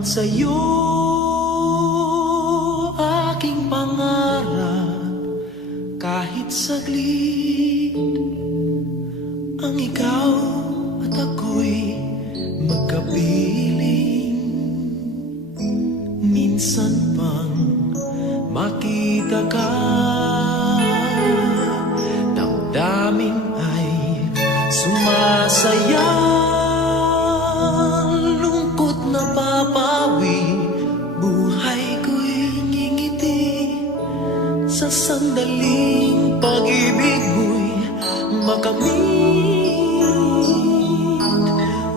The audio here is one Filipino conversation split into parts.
sa'yo aking pangarap. Kahit saglit ang ikaw at ako'y magkapiling. Minsan pang makita ka, damdamin ay sumasaya. Lungkot na papawi, buhay ko'y ngingiti sa sandaling pag-ibig mo'y makamit.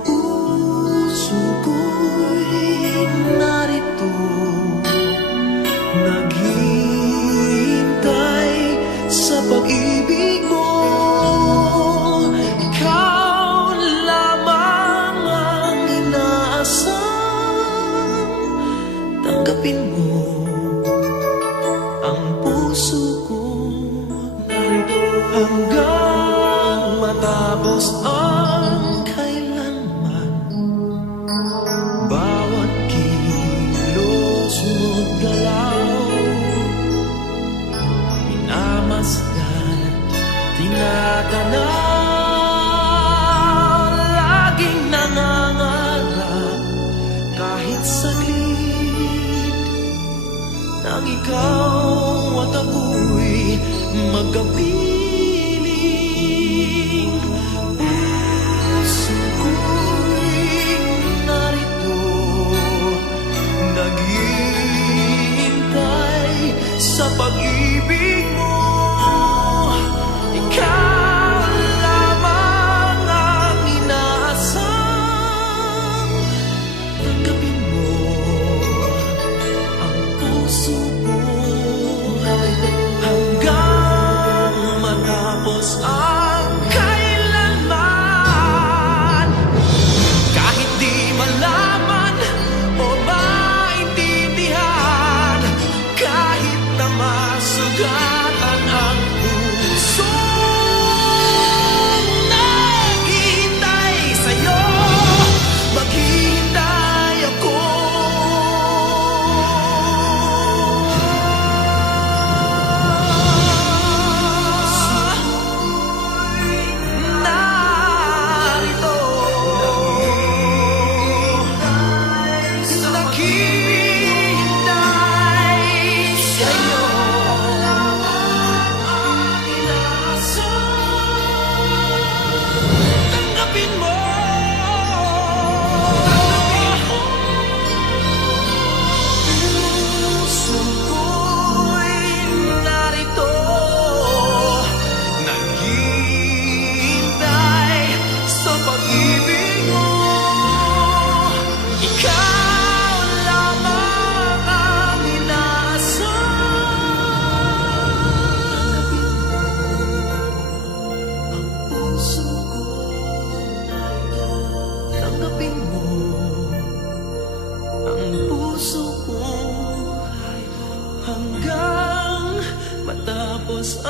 Puso ko'y narito, naghihintay sa pag-ibig mo. Ikaw lamang ang inaasam. Tanggapin mo ang puso ko. Narito hanggang matapos ang kailanman. Bawat kilos mo't galaw, minamasdan, tinatanaw. Laging nangangarap kahit saglit, nang ikaw at ako'y magkapiling. Puso ko'y narito, naghihintay sa pag-ibig mo. Ikaw lamang ang inaasam. Tanggapin mo ang puso ko hanggang matapos ang kailanman. Kahit di malaman o maintindihan, kahit na masugatan ang puso, naghihintay sa'yo, maghihintay ako. Narito, naghihintay sa'yo, tanggapin mo. Puso ko'y narito, naghihintay sa pag-ibig mo. Ikaw lamang ang inaasam. Ang puso ko, tanggapin mo ang puso ko hanggang matapos